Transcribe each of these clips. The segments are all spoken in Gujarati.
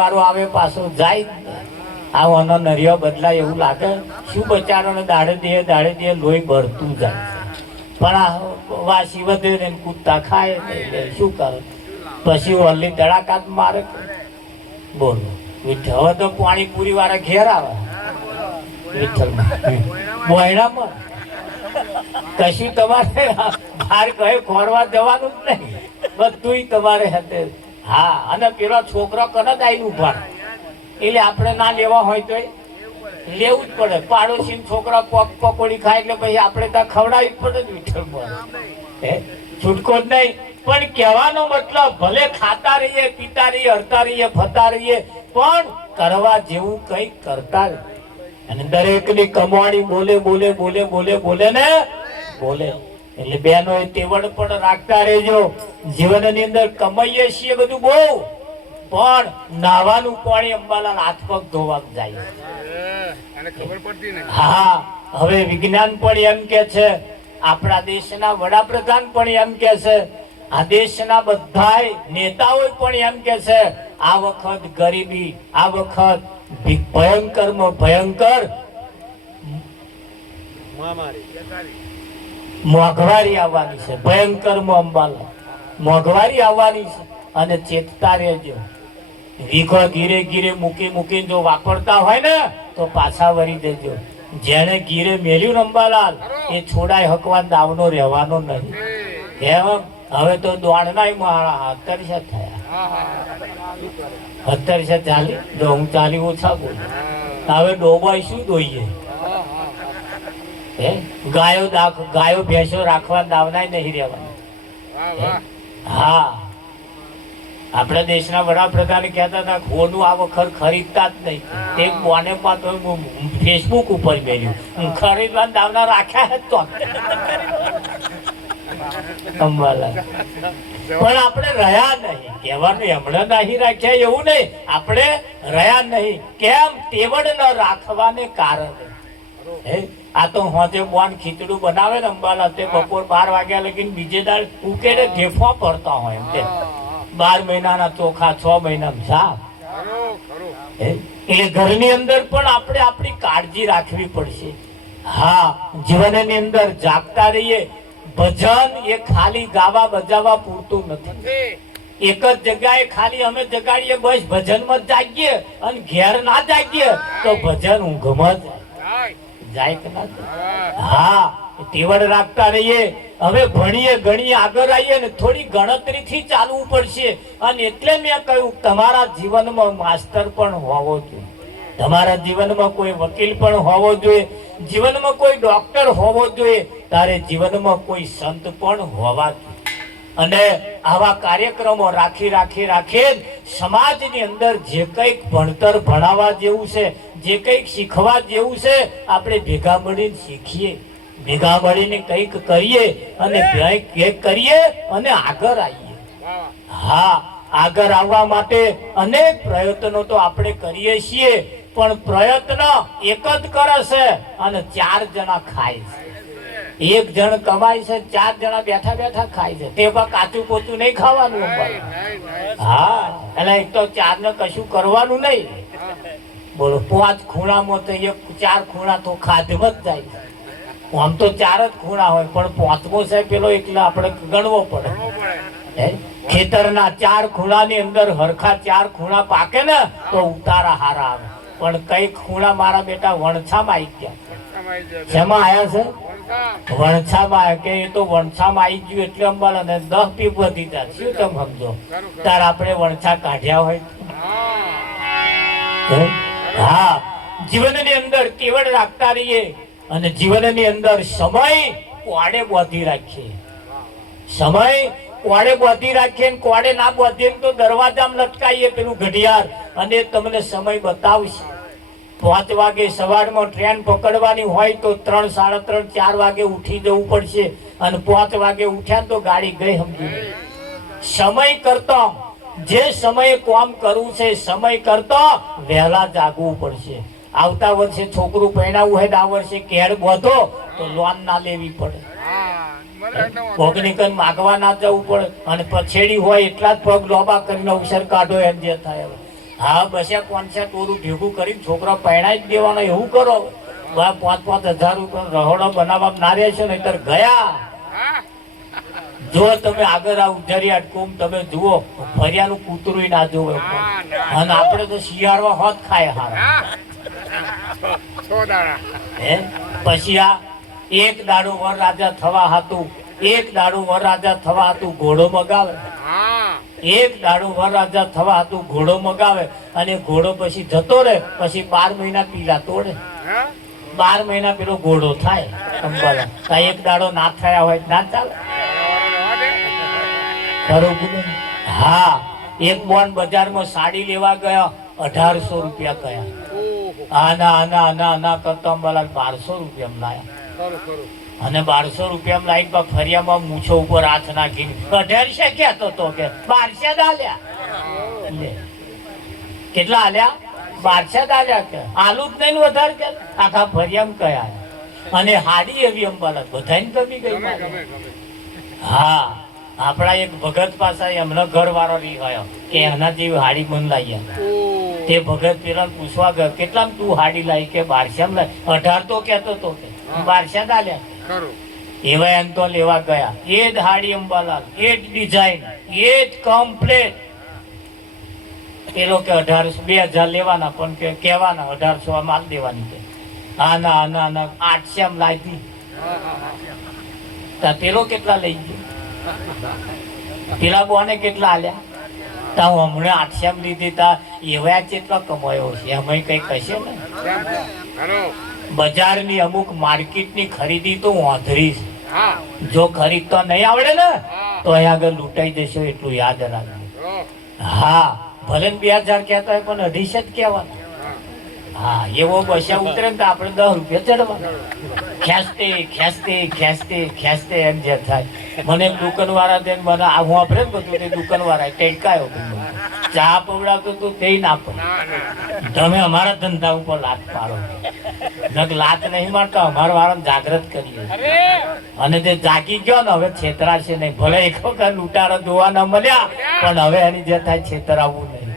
વારો આવે પાછો જાય આ ઓનો નરિયો બદલાય એવું લાગે શું બચારોને દાડે દે લોહી ભરતું જાય પણ આ વાસી વધે ને કૂદતા ખાય એટલે શું કરે પછી ઓલી ધડાકાત મારે બોલો વિઠ્ઠલ હવે તો પાણીપુરી વાળા ઘેર આવે વિઠ્ઠલ બોયણામાં કશું તમારે બહાર કહે ખોરવા જવાનું જ નહીં બધું તમારે hatte હા અને પેલો છોકરો કને જ આવીને ઉભા એટલે આપણે ના લેવા હોય તો લેવું જ પડે પાડોશી છોકરા પકોડી ખાય એટલે પછી આપણે ત્યાં ખવડાવી જ પડે ને વિઠ્ઠલ હે છૂટકો જ નહીં પણ કહેવાનો મતલબ ભલે ખાતા રહીએ પીતા રહીએ હરતા રહીએ ફરતા રહીએ પણ કરવા જેવું કઈ કરતા અને દરેકની કમાણી બોલે બોલે બોલે બોલે બોલે ને બોલે એટલે બેનો તેવડ પણ રાખતા રહેજો જીવનની અંદર કમાઈએ છીએ બધું બહુ પણ નાવાનું પાણી અંબાલાલ હાથ પગ ધોવા જાય હા હવે વિજ્ઞાન પણ એમ કે છે આપણા દેશના વડાપ્રધાન પણ એમ કે છે આ દેશના બધા નેતાઓ પણ એમ કે છે આ વખત ગરીબી આ વખત ભયંકરમાં ભયંકર મોંઘવારી આવવાની છે ભયંકરમાં અંબાલાલ મોંઘવારી આવવાની છે અને ચેતતા રહેજો વીઘો ગીરે ગીરે મૂકી જો વાપરતા હોય ને તો પાછા વળી દેજો જેને ગીરે મેલ્યું અંબાલાલ એ છોડાય હકવાન દાવનો રહેવાનો નહીં કેમ હવે તો દોડના 78 થયા 78 ચાલી તો હું ચાલી ઓછા બોલ હવે ડોબાઈ શું દોઈએ હે ગાયો ભેંસો રાખવા દાવના નહીં રહેવાના હા આપણા દેશના વડાપ્રધાન કહેતા હતા ઘોનું આ વખત ખરીદતા જ નહીં તે બોને તો ફેસબુક ઉપર મેળ્યું ખરીદવા દાવના રાખ્યા તો અંબાલાલ પણ આપણે રહ્યા નહીં કહેવાનું એમણે નહીં રાખ્યા એવું નહીં આપણે રહ્યા નહીં કેમ તેવડ ન રાખવાને કારણે આ તો હોજે બોન ખીચડું બનાવે ને અંબાલાલ તે બપોર 12 વાગ્યા લગીને બીજે દાળ ઉકેડે ઢેફો પડતા હોય એમ તે 12 મહિનાના ચોખા 6 મહિનામાં સાફ એટલે ઘરની અંદર પણ આપણે આપણી કાળજી રાખવી પડશે હા જીવનની અંદર જાગતા રહીએ ભજન એ ખાલી ગાવા બજાવવા પૂરતું નથી એક જ જગ્યાએ ખાલી અમે જગાડીએ બસ ભજનમાં જ જાગીએ અને ઘેર ના જાગીએ તો ભજન ઊંઘમાં જાય કે ના હા તેવડ રાખતા રહીએ હવે ભણીએ ગણીએ આગળ આવીએ ને થોડી ગણતરીથી ચાલવું પડશે અને એટલે મેં કહ્યું તમારા જીવનમાં માસ્ટર પણ હોવો જોઈએ તમારા જીવનમાં કોઈ વકીલ પણ હોવો જોઈએ જીવનમાં કોઈ ડોક્ટર હોવો જોઈએ તારે જીવનમાં કોઈ સંત પણ હોવા જોઈએ અને આવા કાર્યક્રમો રાખી સમાજની અંદર જે કંઈક ભણતર ભણાવવા જેવું છે જે કંઈક શીખવા જેવું છે આપણે ભેગા મળીને શીખીએ ભેગા મળીને કંઈક કરીએ અને આગળ આવીએ હા આગળ આવવા માટે અનેક પ્રયત્નો તો આપણે કરીએ છીએ પણ પ્રયત્ન એક જ કરે છે અને 4 જણા ખાય છે એક જણ કમાય છે 4 જણા બેઠા બેઠા ખાય છે તે કાચું પોચું નહીં ખાવાનું હા એટલે એક તો 4 ને કશું કરવાનું નહીં બોલો 5 ખૂણામાં તો 4 ખૂણા તો ખાધમાં જ જાય આમ તો 4 જ ખૂણા હોય પણ 5મો છે પેલો એટલે આપણે ગણવો પડે ખેતરના 4 ખૂણાની અંદર હરખા 4 ખૂણા પાકે ને તો ઉતારા હારા આવે પણ કઈ ખૂણા મારા બેટા વણછામાં આવી ગયા શેમાં આવ્યા છે વણછામાં કે એ તો વણછામાં આવી ગયું એટલે અંબાલાલ 10 પીપ વધી જાય શું તમે સમજો તાર આપણે વણછા કાઢ્યા હોય હા જીવનની અંદર કેવડ રાખતા રહીએ અને જીવનની અંદર સમય કોડે બોધી રાખીએ સમય કોડે બોધી રાખીએ ને કોડે ના બોધીએ તો દરવાજામાં લટકાઈએ પેલું ઘડિયાળ અને તમને સમય બતાવશે 5 વાગે સવારમાં ટ્રેન પકડવાની હોય તો 3, 3:30, 4 વાગે ઉઠી જવું પડશે અને 5 વાગે ઉઠ્યા તો ગાડી ગઈ સમજી સમય કરતા જે સમયે કામ કરવું છે સમય કરતા વહેલા જાગવું પડશે આવતા વર્ષે છોકરું પરણાવવું હોય આ વર્ષે કેળ બોધો તો લોન ના લેવી પડે ભોગનીકન માગવા ના જવું પડે અને પછેડી હોય એટલા જ પગ લોબા કરીને અવસર કાઢો એમ જે થાય હા બસે કોન્સેપ્ટ તોરું ભેગું કરી છોકરા પરણાઈ જ દેવાનો એવું કરો. 5,000 રૂપિયા રહોડો બનાવવા ના રહેશો ને ત્યારે ગયા. જો તમે આગળ આ ઉજારી અટકુમ તમે જુઓ ફરિયાનું કૂતરું ના જોવે અને આપણે તો શિયાળવા હોત ખાય હારા. હે પછી આ એક દાડો વર રાજા થવા હતું, એક દાડો વર રાજા થવા હતું ઘોડો મગાવે. એક દાડો વર રાજા થવા હતું ઘોડો મગાવે અને ઘોડો પછી જતો રહે. પછી 12 મહિના પીલા તોડે. 12 મહિના પેલો ઘોડો થાય અંબાલા. એક દાડો ના થયા હોય ના ચાલે. હા એક બોન બજારમાં સાડી લેવા ગયા 1800 રૂપિયા કયા. આના આના આના આના કરતા અંબાલાલ 1200 રૂપિયા લાયા. અને 1200 રૂપિયા લાઈન પર ફરિયામાં મૂછો ઉપર હાથ નાખી 1800 કહેતો તો કે 1200 આલ્યા. કેટલા આલ્યા? 1200 આલ્યા કે આલુ જ નહીં વધારે કે આખા ફરિયામાં કયા. અને હાડી એવી અંબાલાલ બધાને ગમી ગઈ. હા આપણા એક ભગત પાસે એમનો ઘર વાળો રહ્યો કે એના જેવી હાડી મન લાવ્યા. તે ભગત પેલા પૂછવા ગયો કેટલામ તું હાડી લાવી કે 1200 લાવી. 18 તો કેતો તો કે 1200 આલ્યા. એવા એમ તો લેવા ગયા. એ જ હાડી અંબાલાલ, એ જ ડિઝાઇન, એ જ કમ્પ્લેટ. પેલો કે 2000 લેવાના પણ કે કહેવાના 1800 માલ દેવાની કે આના આના આના 800 લાવી. પેલો કેટલા લઈ ગયો? પેલા બોને કેટલા આલ્યા? તા હું હમણાં 800 લીધી તા એવા કેટલા કમાયો છે એમાં કઈ કશે ને. બજારની અમુક માર્કેટની ખરીદી તો વાંધરી છે. જો ખરીદતો નહીં આવડે ને તો અહીં આગળ લૂંટાઈ જશો એટલું યાદ રાખજો. હા ભલે 2000 કહેતા હોય પણ 250 જ કહેવાના. હા એવો બસા ઉતરે ને તો આપણે 10 રૂપિયા ચડવાના. ખેંચતે ખેંચતે ખેંચતે ખેંચતે એમ જે થાય. મને દુકાન વાળા દે મને હું વાપરે ને બધું તે દુકાન વાળા ટેકાયો ચા પવડાવતો તું તે ના પડે. તમે અમારા ધંધા ઉપર લાત પાડો. લાત નહીં મારતા અમારા વાળા જાગૃત કરીએ અને તે જાગી ગયો ને હવે છેતરાશે નહીં. ભલે એક વખત લૂંટારો જોવા ન મળ્યા પણ હવે એની જે થાય છેતરાવું નહીં.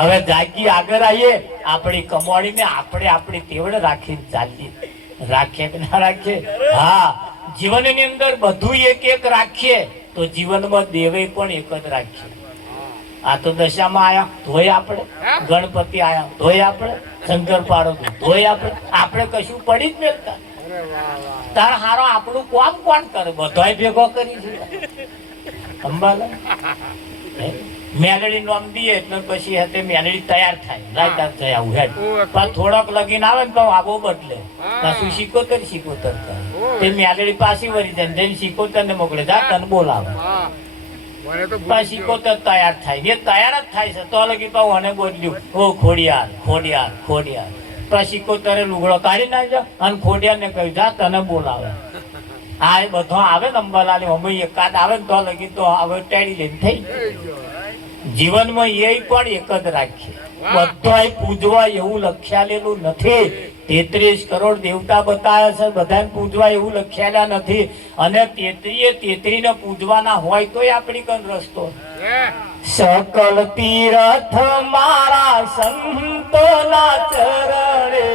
હવે જાગી આગળ આવીએ આપણી કમાણીને આપણે આપણી તેવડે રાખીને ચાલીએ. રાખીએ કે ના રાખીએ? હા જીવનની અંદર બધું એક એક રાખીએ તો જીવનમાં દેવે પણ એક જ રાખીએ. આ તો દશામાં આયા ધોય આપણે, ગણપતિ આયા ધોય આપણે, શંકર પાર્વતી ધોય આપણે કશું પડી જ મેળતા. તાર હારો આપણું કામ કોણ કરે? બધાય ભેગો કરી છે અંબાલા. મેલડી નામ દઈએ એટલે પછી હતે મેલડી તૈયાર થાય રાયતા થયા હું હેડ. પણ થોડોક લગીન આવે ને તો આબો બદલે પાછું સિકોતર કરે. તે મેલડી પાછી વળી જાય જઈને સિકોતર ને મોકલે જા તને બોલાવે. સિકોતર તૈયાર થાય એ તૈયાર જ થાય છે તો લગી પાછું મને બોલ્યું ઓ ખોડિયાર ખોડિયાર ખોડિયાર. પછી સિકોતરે લુગડો કાઢી નાખ્યો અને ખોડિયાર ને કહ્યું જા તને બોલાવે. હા એ બધો આવે ને અંબાલાલ અમે એકાદ આવે ને તો લગી તો હવે ટેડી લઈને થઈ. જીવનમાં એ પણ એક જ રાખીએ. બધાય પૂજવા એવું લખ્યાલેલું નથી. 33 કરોડ દેવતા બતાવ્યા છે બધાને પૂજવા એવું લખ્યાલા નથી. અને 33 ને પૂજવાના હોય તોય આપણી કન રસ્તો. સકલ તીર્થ મારા સંતોના ચરણે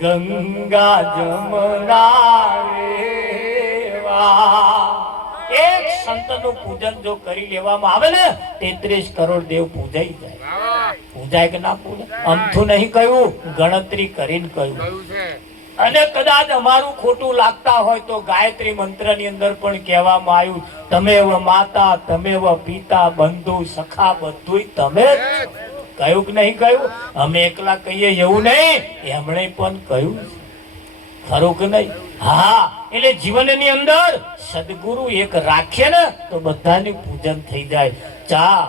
ગંગા જમના રેવા. એક સંતનું પૂજન જો કરી લેવામાં આવે ને 33 કરોડ દેવ પૂજાઈ જાય. પૂજાય કે ના પૂજાય અમથું નહીં કહ્યું, ગણતરી કરીને કહ્યું. અને કદાચ અમારું ખોટું લાગતા હોય તો ગાયત્રી મંત્ર ની અંદર પણ કહેવામાં આવ્યું તમેવ માતા તમેવ પિતા બંધુ સખા બધું તમે. કહ્યું કે નહીં કહ્યું? અમે એકલા કહીએ એવું નહીં, એમણે પણ કહ્યું. ખરું કે નહીં? હા એટલે જીવનની અંદર સદગુરુ એક રાખે ને તો બધાનું પૂજન થઈ જાય. ચા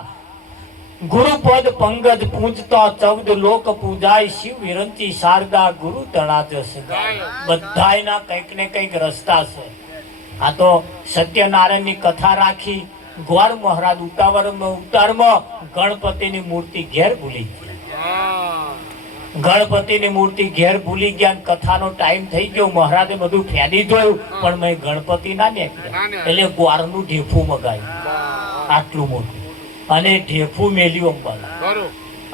ગુરુપદ પંગજ પૂજતા 14 લોક પૂજાય. શિવ વિરંચી શારદા ગુરુ તણા જશે. બધાયના કંઈક ને કંઈક રસ્તા છે. આ તો સત્યનારાયણની કથા રાખી ગ્વાર મહારાજ ઉતારમાં ગણપતિની મૂર્તિ ઘેર ભૂલી ગયા. ગણપતિની મૂર્તિ ઘેર ભૂલી ગયા. કથાનો ટાઈમ થઈ ગયો. મહારાજે બધું ફેદી જોયું પણ મેં ગણપતિ ના નીકળ્યા એટલે ગ્વારનું ઢેફું મગાવ્યું આટલું મોટું અને ઢેફું મેલ્યું અંબાલા.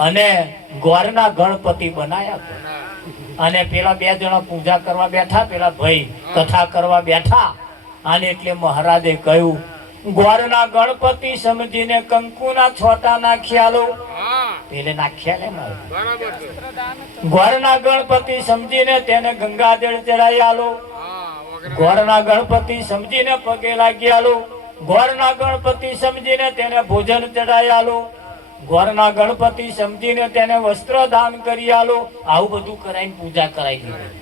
અને ગોરના ગણપતિ બનાયા. અને પેલા બે જણા પૂજા કરવા બેઠા, પેલા ભાઈ કથા કરવા બેઠા. અને એટલે મહારાજે કહ્યું, ગોરના ગણપતિ સમજીને કંકુના છોટા નાખ્યાલો. પેલે નાખ્યા લે મારે. ગોરના ગણપતિ સમજીને તેને ગંગાજળ ચડાયાલો. ગોરના ગણપતિ સમજીને પગે લાગ્યાલો. ગોરના ગણપતિ સમજીને તેને ભોજન ચડાયાલો. ગોરના ગણપતિ સમજીને તેને વસ્ત્ર દાન કરી આલો. આવું બધું કરાઈને પૂજા કરાઈ દીધી.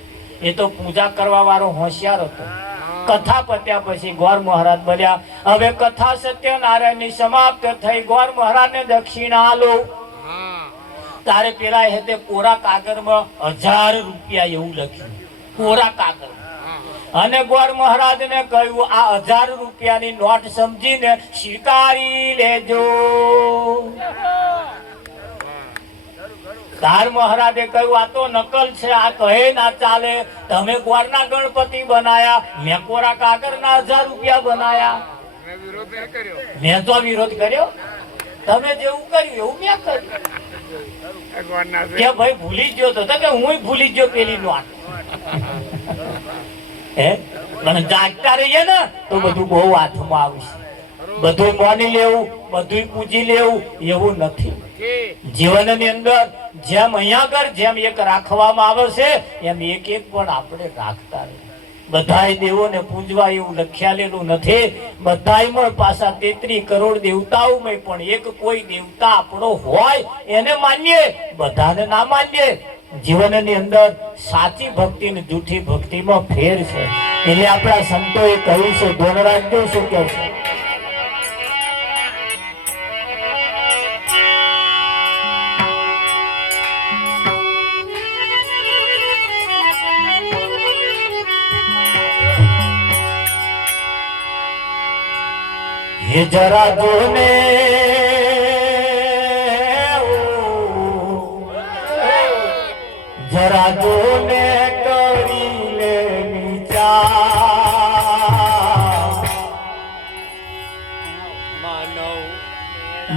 એ તો પૂજા કરવા વાળો હોશિયાર હતો. કથા પત્યા પછી ગોર મહારાજ બોલ્યા, હવે કથા સત્યનારાયણ ની સમાપ્ત થઈ. ગોર મહારાજ ને દક્ષિણા આલો. તારે પેલા હેતે કોરા કાગળમાં 1000 રૂપિયા એવું લખ્યું, કોરા કાગળ. અને ગોર મહારાજ ને કહ્યું, આ 1000 રૂપિયાની નોટ સમજીને સ્વીકારી લેજો. તાર મહારાજે કહ્યું, આ તો નકલ છે, આ કહે ના ચાલે. તમે ગોરના ગણપતિ બનાયા, મેં કોરા કાગળના 1000 રૂપિયા બનાયા. મેં તો વિરોધ કર્યો. તમે જેવું કર્યું એવું મેં કર્યું. કે ભાઈ ભૂલી ગયો તો કે હું ભૂલી ગયો પેલી નોટ. હે પણ જાગતા રહીએ ને તો બધું બહુ હાથમાં આવશે. બધું માની લેવું, બધું પૂજી લેવું એવું નથી. જીવનની અંદર જેમ અહીંયા આગળ જેમ એક રાખવામાં આવે છે એમ એક એક પણ આપણે રાખતા રહીએ. બધાય દેવોને પૂજવા એવું લખ્યાલેલું નથી. બધાયમાં પાછા 33 કરોડ દેવતાઓમાં પણ એક કોઈ દેવતા આપણો હોય એને માનીએ, બધાને ના માનીએ. જીવનની અંદર સાચી ભક્તિ ને જૂઠી ભક્તિમાં ફેર છે. એટલે આપણા સંતોએ કહ્યું છે, ધોન રાખજો શું કહે છે. જરા જોને જરા જોને કરી લે વિચાર.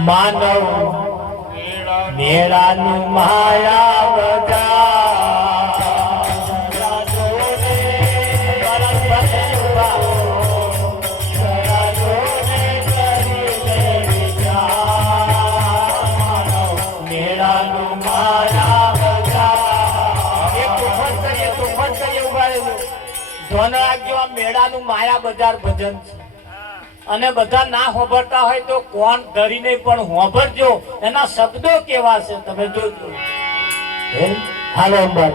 માનવ મેળાનું માયા બજાર. મેળાનું માયા બજાર ભજન છે. અને બધા ના હોંભરતા હોય તો કોણ ધરીને પણ હોંભરજો. એના શબ્દો કેવા છે તમે જોજો. હાલો અંબાર.